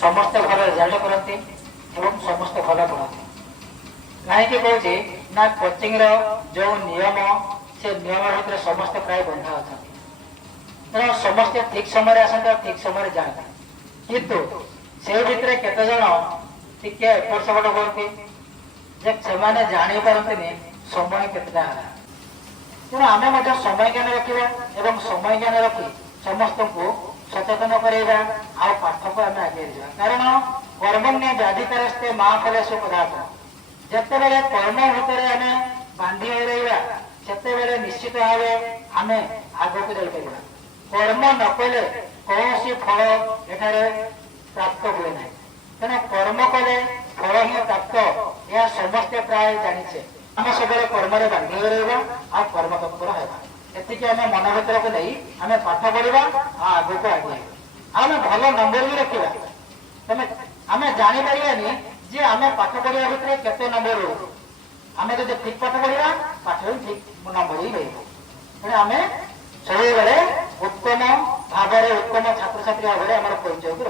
ସମସ୍ତେ ଭଲ ରେଜଲ୍ଟ କରନ୍ତି ଏବଂ ସମସ୍ତେ ଭଲ ପଢ଼ନ୍ତି। କାହିଁକି କହୁଛି ନା କୋଚିଂର ଯେଉଁ ନିୟମ ସେ ନିୟମ ଭିତରେ ସମସ୍ତେ ପ୍ରାୟ ବନ୍ଧା ଅଛନ୍ତି। ତେଣୁ ସମସ୍ତେ ଠିକ ସମୟରେ ଆସନ୍ତି ଆଉ ଠିକ ସମୟରେ ଯାଆନ୍ତି, କିନ୍ତୁ ସେ ଭିତରେ କେତେଜଣ ଟିକେ ଏପଟ ସେପଟ କରନ୍ତି ଯେ ସେମାନେ ଜାଣିପାରନ୍ତିନି ସମୟ କେତେଟା ହେଲା। ତେଣୁ ଆମେ ମଧ୍ୟ ସମୟ ଜ୍ଞାନ ରଖିବା ଏବଂ ସମୟ ଜ୍ଞାନ ରଖି ସମସ୍ତଙ୍କୁ ସଚେତନ କରାଇବା ଆଉ ପାଠକୁ ଆମେ ଆଗେଇ ଯିବା। କାରଣ କର୍ମଣ୍ୟ ବ୍ୟାଧିକାରସ୍ତେ ମା ଫଲେଷୁ କଦାଚନ। ଯେତେବେଳେ କର୍ମ ଭିତରେ ଆମେ ବାନ୍ଧି ହୋଇ ରହିବା ସେତେବେଳେ ନିଶ୍ଚିତ ଭାବେ ଆମେ ଆଗକୁ ଯାଇପାରିବା। କର୍ମ ନ କଲେ କୌଣସି ଫଳ ଏଠାରେ ପ୍ରାପ୍ତ ହୁଏ ନାହିଁ। ତେଣୁ କର୍ମ କଲେ ଫଳ ହିଁ ପ୍ରାପ୍ତ, ଏହା ସମସ୍ତେ ପ୍ରାୟ ଜାଣିଛେ। ଆମେ ସବୁବେଳେ କର୍ମରେ ବାନ୍ଧି ହୋଇ ରହିବା ଆଉ କର୍ମ ତତ୍ପର ହେବା। ଏତିକି ଆମେ ମନ ଭିତରକୁ ନେଇ ଆମେ ପାଠ ପଢିବା ଆଉ ଆଗକୁ ଆଗେଇବା। ଆମେ ଭଲ ନମ୍ବର ବି ରଖିବା। ତମେ ଆମେ ଜାଣିପାରିବାନି ଯେ ଆମେ ପାଠ ପଢିବା ଭିତରେ କେତେ ନମ୍ବର ରହୁଛି। ଆମେ ଯଦି ଠିକ ପାଠ ପଢିବା ପାଠରେ ଠିକ ନମ୍ବର ହିଁ ରହିବ। ତେଣୁ ଆମେ ସବୁବେଳେ ଉତ୍ତମ ଭାବରେ ଉତ୍ତମ ଛାତ୍ରଛାତ୍ରୀ ଭାବରେ ଆମର ପରିଚୟକୁ